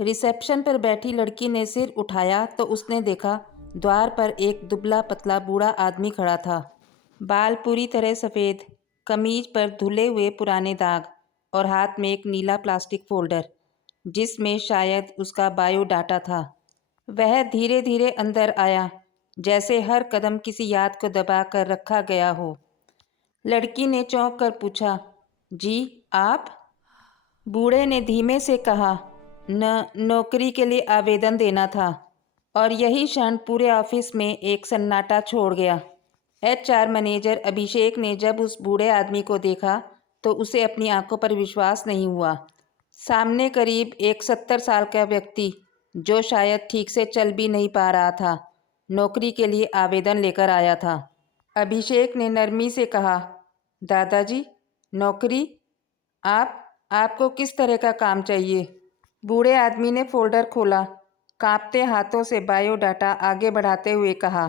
Reception पर बैठी लड़की ने सिर उठाया तो उसने देखा द्वार पर एक दुबला पतला बूढ़ा आदमी खड़ा था। बाल पूरी तरह सफ़ेद, कमीज पर धुले हुए पुराने दाग और हाथ में एक नीला प्लास्टिक फोल्डर जिसमें शायद उसका बायोडाटा था। वह धीरे धीरे अंदर आया, जैसे हर कदम किसी याद को दबा कर रखा गया हो। लड़की ने चौंक कर पूछा, जी आप? बूढ़े ने धीमे से कहा, न नौकरी के लिए आवेदन देना था। और यही क्षण पूरे ऑफिस में एक सन्नाटा छोड़ गया। एचआर मैनेजर अभिषेक ने जब उस बूढ़े आदमी को देखा तो उसे अपनी आंखों पर विश्वास नहीं हुआ। सामने करीब एक 70 साल का व्यक्ति, जो शायद ठीक से चल भी नहीं पा रहा था, नौकरी के लिए आवेदन लेकर आया था। अभिषेक ने नरमी से कहा, दादाजी, नौकरी? आपको किस तरह का काम चाहिए? बूढ़े आदमी ने फोल्डर खोला, कांपते हाथों से बायोडाटा आगे बढ़ाते हुए कहा,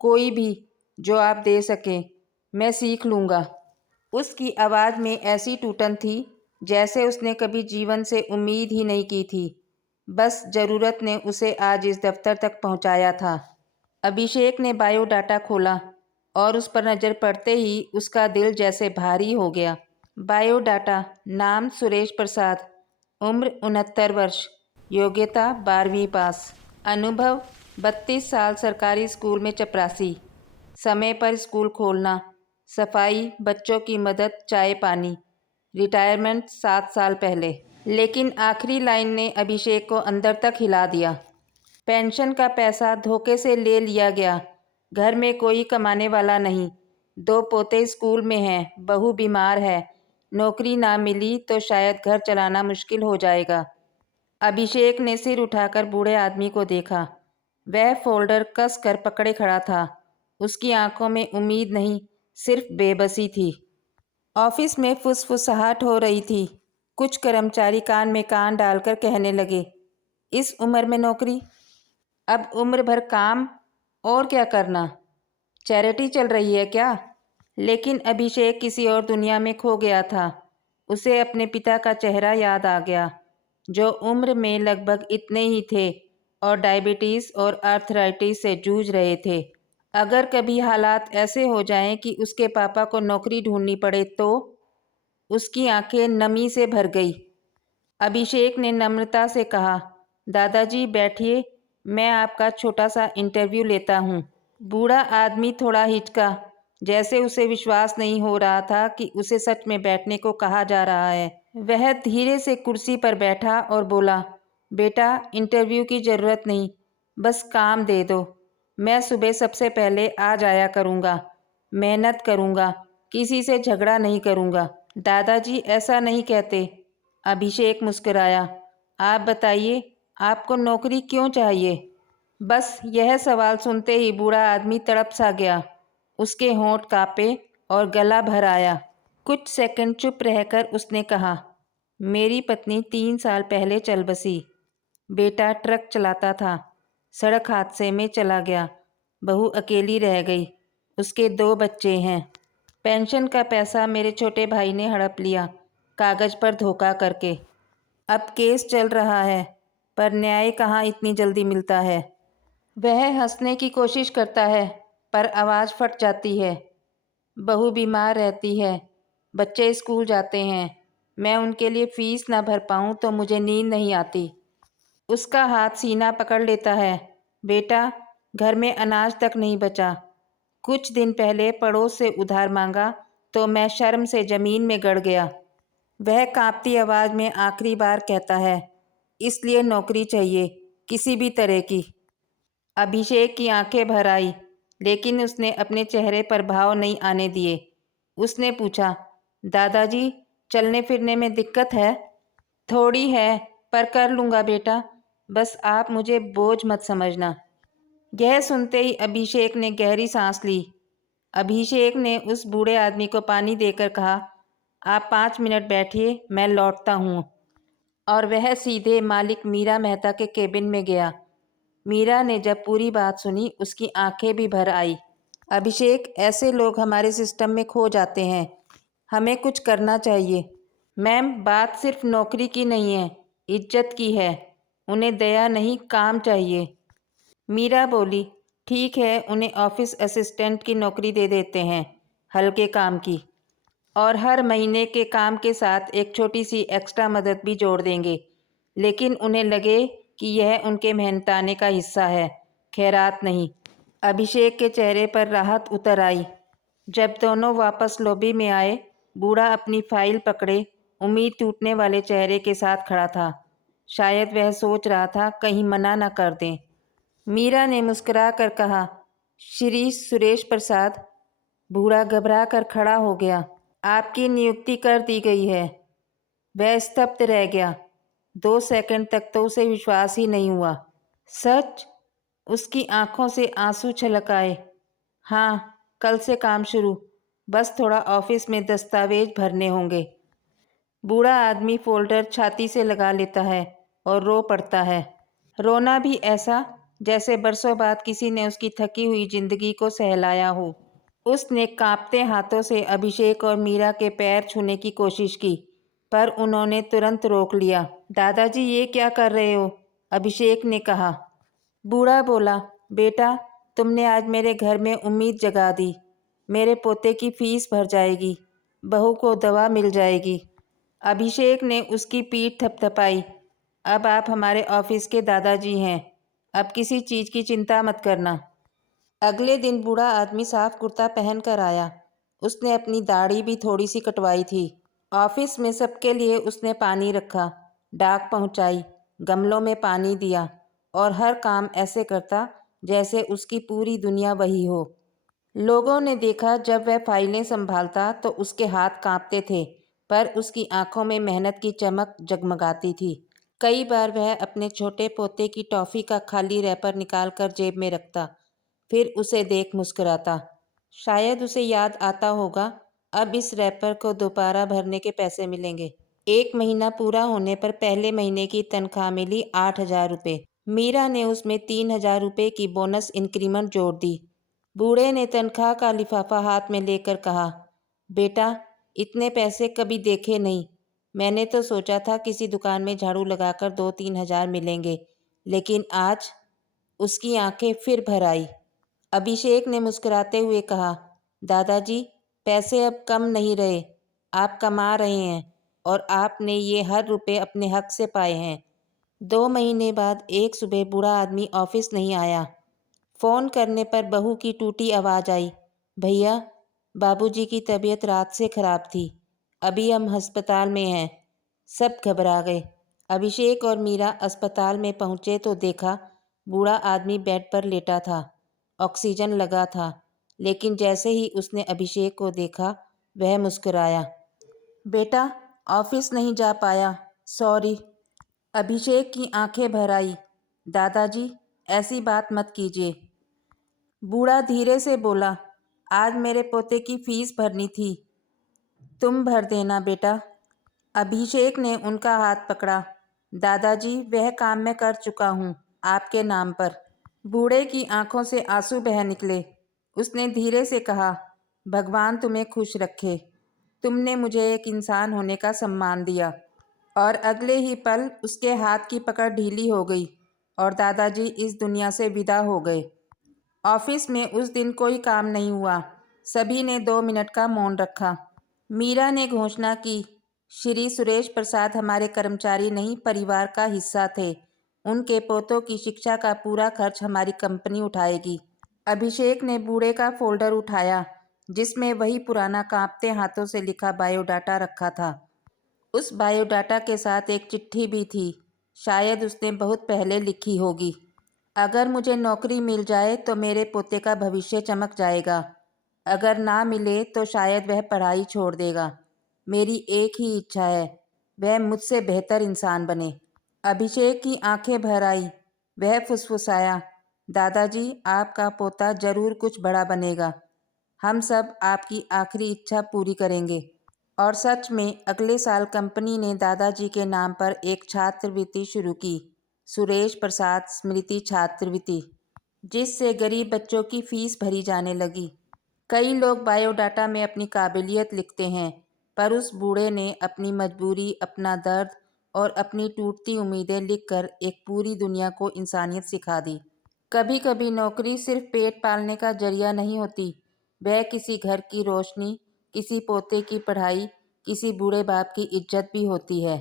कोई भी जो आप दे सकें, मैं सीख लूँगा। उसकी आवाज़ में ऐसी टूटन थी जैसे उसने कभी जीवन से उम्मीद ही नहीं की थी। बस ज़रूरत ने उसे आज इस दफ्तर तक पहुंचाया था। अभिषेक ने बायोडाटा खोला और उस पर नज़र पड़ते ही उसका दिल जैसे भारी हो गया। बायोडाटा: नाम सुरेश प्रसाद, उम्र 69 वर्ष, योग्यता 12वीं पास, अनुभव 32 साल सरकारी स्कूल में चपरासी, समय पर स्कूल खोलना, सफाई, बच्चों की मदद, चाय पानी, रिटायरमेंट 7 साल पहले। लेकिन आखिरी लाइन ने अभिषेक को अंदर तक हिला दिया। पेंशन का पैसा धोखे से ले लिया गया, घर में कोई कमाने वाला नहीं, 2 पोते स्कूल में हैं, बहू बीमार है, नौकरी ना मिली तो शायद घर चलाना मुश्किल हो जाएगा। अभिषेक ने सिर उठाकर बूढ़े आदमी को देखा। वह फोल्डर कस कर पकड़े खड़ा था। उसकी आंखों में उम्मीद नहीं, सिर्फ बेबसी थी। ऑफिस में फुसफुसाहट हो रही थी। कुछ कर्मचारी कान में कान डालकर कहने लगे, इस उम्र में नौकरी? अब उम्र भर काम, और क्या करना? चैरिटी चल रही है क्या? लेकिन अभिषेक किसी और दुनिया में खो गया था। उसे अपने पिता का चेहरा याद आ गया, जो उम्र में लगभग इतने ही थे और डायबिटीज़ और आर्थराइटिस से जूझ रहे थे। अगर कभी हालात ऐसे हो जाएं कि उसके पापा को नौकरी ढूंढनी पड़े तो? उसकी आंखें नमी से भर गई। अभिषेक ने नम्रता से कहा, दादाजी बैठिए, मैं आपका छोटा सा इंटरव्यू लेता हूँ। बूढ़ा आदमी थोड़ा हिचका, जैसे उसे विश्वास नहीं हो रहा था कि उसे सच में बैठने को कहा जा रहा है। वह धीरे से कुर्सी पर बैठा और बोला, बेटा, इंटरव्यू की ज़रूरत नहीं, बस काम दे दो। मैं सुबह सबसे पहले आ जाया करूँगा, मेहनत करूँगा, किसी से झगड़ा नहीं करूँगा। दादाजी ऐसा नहीं कहते। अभिषेक मुस्कुराया। आप बताइए, आपको नौकरी क्यों चाहिए? बस यह सवाल सुनते ही बूढ़ा आदमी तड़प सा गया। उसके होंठ कांपे और गला भर आया। कुछ सेकंड चुप रहकर उसने कहा, मेरी पत्नी 3 साल पहले चल बसी। बेटा ट्रक चलाता था, सड़क हादसे में चला गया। बहू अकेली रह गई। उसके 2 बच्चे हैं। पेंशन का पैसा मेरे छोटे भाई ने हड़प लिया, कागज़ पर धोखा करके। अब केस चल रहा है, पर न्याय कहाँ इतनी जल्दी मिलता है। वह हंसने की कोशिश करता है, पर आवाज़ फट जाती है। बहू बीमार रहती है, बच्चे स्कूल जाते हैं, मैं उनके लिए फ़ीस ना भर पाऊँ तो मुझे नींद नहीं आती। उसका हाथ सीना पकड़ लेता है। बेटा, घर में अनाज तक नहीं बचा। कुछ दिन पहले पड़ोस से उधार मांगा तो मैं शर्म से ज़मीन में गड़ गया। वह कांपती आवाज़ में आखिरी बार कहता है, इसलिए नौकरी चाहिए, किसी भी तरह की। अभिषेक की आंखें भर आई, लेकिन उसने अपने चेहरे पर भाव नहीं आने दिए। उसने पूछा, दादाजी, चलने फिरने में दिक्कत है? थोड़ी है, पर कर लूँगा बेटा, बस आप मुझे बोझ मत समझना। यह सुनते ही अभिषेक ने गहरी सांस ली। अभिषेक ने उस बूढ़े आदमी को पानी देकर कहा, आप 5 मिनट बैठिए, मैं लौटता हूँ। और वह सीधे मालिक मीरा मेहता के केबिन में गया। मीरा ने जब पूरी बात सुनी, उसकी आंखें भी भर आई। अभिषेक, ऐसे लोग हमारे सिस्टम में खो जाते हैं, हमें कुछ करना चाहिए। मैम, बात सिर्फ नौकरी की नहीं है, इज्जत की है। उन्हें दया नहीं, काम चाहिए। मीरा बोली, ठीक है, उन्हें ऑफिस असिस्टेंट की नौकरी दे देते हैं, हल्के काम की, और हर महीने के काम के साथ एक छोटी सी एक्स्ट्रा मदद भी जोड़ देंगे, लेकिन उन्हें लगे कि यह उनके मेहनताने का हिस्सा है, खैरात नहीं। अभिषेक के चेहरे पर राहत उतर आई। जब दोनों वापस लॉबी में आए, बूढ़ा अपनी फाइल पकड़े उम्मीद टूटने वाले चेहरे के साथ खड़ा था। शायद वह सोच रहा था कहीं मना न कर दें। मीरा ने मुस्कुरा कर कहा, श्री सुरेश प्रसाद। बूढ़ा घबरा कर खड़ा हो गया। आपकी नियुक्ति कर दी गई है। वह स्तब्ध रह गया। 2 सेकंड तक तो उसे विश्वास ही नहीं हुआ। सच? उसकी आंखों से आंसू छलक आए। हाँ, कल से काम शुरू, बस थोड़ा ऑफिस में दस्तावेज भरने होंगे। बूढ़ा आदमी फोल्डर छाती से लगा लेता है और रो पड़ता है। रोना भी ऐसा जैसे बरसों बाद किसी ने उसकी थकी हुई जिंदगी को सहलाया हो। उसने कांपते हाथों से अभिषेक और मीरा के पैर छूने की कोशिश की, पर उन्होंने तुरंत रोक लिया। दादाजी, ये क्या कर रहे हो? अभिषेक ने कहा। बूढ़ा बोला, बेटा, तुमने आज मेरे घर में उम्मीद जगा दी। मेरे पोते की फीस भर जाएगी, बहू को दवा मिल जाएगी। अभिषेक ने उसकी पीठ थपथपाई। अब आप हमारे ऑफिस के दादाजी हैं। अब किसी चीज़ की चिंता मत करना। अगले दिन बूढ़ा आदमी साफ कुर्ता पहन कर आया। उसने अपनी दाढ़ी भी थोड़ी सी कटवाई थी। ऑफिस में सबके लिए उसने पानी रखा, डाक पहुंचाई, गमलों में पानी दिया और हर काम ऐसे करता जैसे उसकी पूरी दुनिया वही हो। लोगों ने देखा जब वह फाइलें संभालता तो उसके हाथ कांपते थे, पर उसकी आंखों में मेहनत की चमक जगमगाती थी। कई बार वह अपने छोटे पोते की टॉफ़ी का खाली रैपर निकालकर जेब में रखता, फिर उसे देख मुस्कुराता। शायद उसे याद आता होगा, अब इस रैपर को दोबारा भरने के पैसे मिलेंगे। 1 महीना पूरा होने पर पहले महीने की तनख्वाह मिली 8,000 रुपये। मीरा ने उसमें 3,000 रुपये की बोनस इंक्रीमेंट जोड़ दी। बूढ़े ने तनख्वाह का लिफाफा हाथ में लेकर कहा, बेटा, इतने पैसे कभी देखे नहीं। मैंने तो सोचा था किसी दुकान में झाड़ू लगाकर 2-3 हज़ार मिलेंगे, लेकिन आज। उसकी आंखें फिर भर आई। अभिषेक ने मुस्कुराते हुए कहा, दादाजी, पैसे अब कम नहीं रहे, आप कमा रहे हैं और आपने ये हर रुपये अपने हक से पाए हैं। 2 महीने बाद एक सुबह बूढ़ा आदमी ऑफिस नहीं आया। फ़ोन करने पर बहू की टूटी आवाज़ आई, भैया, बाबूजी की तबीयत रात से ख़राब थी, अभी हम अस्पताल में हैं। सब घबरा गए। अभिषेक और मीरा अस्पताल में पहुँचे तो देखा बूढ़ा आदमी बेड पर लेटा था। ऑक्सीजन लगा था, लेकिन जैसे ही उसने अभिषेक को देखा, वह मुस्कुराया। बेटा, ऑफिस नहीं जा पाया, सॉरी। अभिषेक की आंखें भर आई। दादाजी, ऐसी बात मत कीजिए। बूढ़ा धीरे से बोला, आज मेरे पोते की फीस भरनी थी, तुम भर देना बेटा। अभिषेक ने उनका हाथ पकड़ा। दादाजी, वह काम मैं कर चुका हूँ, आपके नाम पर। बूढ़े की आंखों से आंसू बह निकले। उसने धीरे से कहा, भगवान तुम्हें खुश रखे। तुमने मुझे एक इंसान होने का सम्मान दिया। और अगले ही पल उसके हाथ की पकड़ ढीली हो गई और दादाजी इस दुनिया से विदा हो गए। ऑफिस में उस दिन कोई काम नहीं हुआ। सभी ने 2 मिनट का मौन रखा। मीरा ने घोषणा की, श्री सुरेश प्रसाद हमारे कर्मचारी नहीं, परिवार का हिस्सा थे। उनके पोतों की शिक्षा का पूरा खर्च हमारी कंपनी उठाएगी। अभिषेक ने बूढ़े का फोल्डर उठाया, जिसमें वही पुराना कांपते हाथों से लिखा बायोडाटा रखा था। उस बायोडाटा के साथ एक चिट्ठी भी थी, शायद उसने बहुत पहले लिखी होगी। अगर मुझे नौकरी मिल जाए तो मेरे पोते का भविष्य चमक जाएगा। अगर ना मिले तो शायद वह पढ़ाई छोड़ देगा। मेरी एक ही इच्छा है, वह मुझसे बेहतर इंसान बने। अभिषेक की आंखें भर आई। वह फुसफुसाया, दादाजी, आपका पोता जरूर कुछ बड़ा बनेगा। हम सब आपकी आखिरी इच्छा पूरी करेंगे। और सच में अगले साल कंपनी ने दादाजी के नाम पर एक छात्रवृत्ति शुरू की, सुरेश प्रसाद स्मृति छात्रवृत्ति, जिससे गरीब बच्चों की फीस भरी जाने लगी। कई लोग बायोडाटा में अपनी काबिलियत लिखते हैं, पर उस बूढ़े ने अपनी मजबूरी, अपना दर्द और अपनी टूटती उम्मीदें लिखकर एक पूरी दुनिया को इंसानियत सिखा दी। कभी कभी नौकरी सिर्फ पेट पालने का जरिया नहीं होती, वह किसी घर की रोशनी, किसी पोते की पढ़ाई, किसी बूढ़े बाप की इज्जत भी होती है।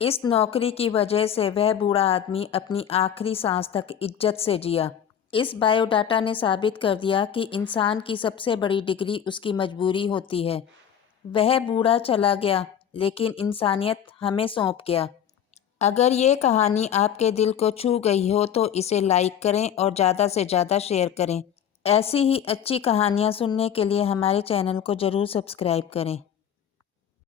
इस नौकरी की वजह से वह बूढ़ा आदमी अपनी आखिरी सांस तक इज्जत से जिया। इस बायोडाटा ने साबित कर दिया कि इंसान की सबसे बड़ी डिग्री उसकी मजबूरी होती है। वह बूढ़ा चला गया, लेकिन इंसानियत हमें सौंप गया। अगर ये कहानी आपके दिल को छू गई हो तो इसे लाइक करें और ज़्यादा से ज़्यादा शेयर करें। ऐसी ही अच्छी कहानियाँ सुनने के लिए हमारे चैनल को ज़रूर सब्सक्राइब करें।